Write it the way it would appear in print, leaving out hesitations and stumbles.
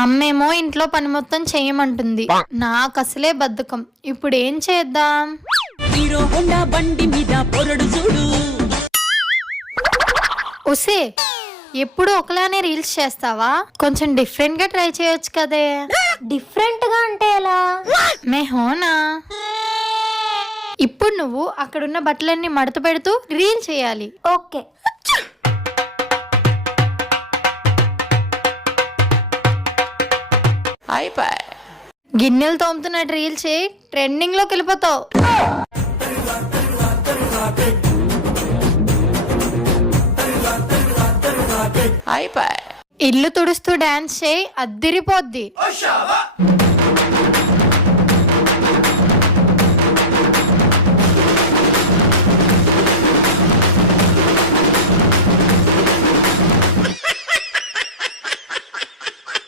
అమ్మేమో ఇంట్లో పని మొత్తం చెయ్యమంటుంది. నాకు అసలే బద్ధకం. ఇప్పుడు ఏం చేద్దాం? హీరో హోండా బండి మీద పొరడు చూడు. ఉసే, ఎప్పుడు ఒకలానే రీల్స్ చేస్తావా? కొంచెం డిఫరెంట్ గా ట్రై చేయొచ్చు కదే. డిఫరెంట్ గా అంటే ఎలా? మే హోనా. ఇప్పుడు నువ్వు అక్కడున్న బట్టలన్నీ మడత పెడుతూ రీల్ చేయాలి. ఓకే. గిన్నెలు తోముతున్నట్టు రీల్ చేయి, ట్రెండింగ్ లోకి వెళ్ళిపోతావు. ఇల్లు తుడుస్తూ డాన్స్ చేయి, అద్దిరిపోద్ది.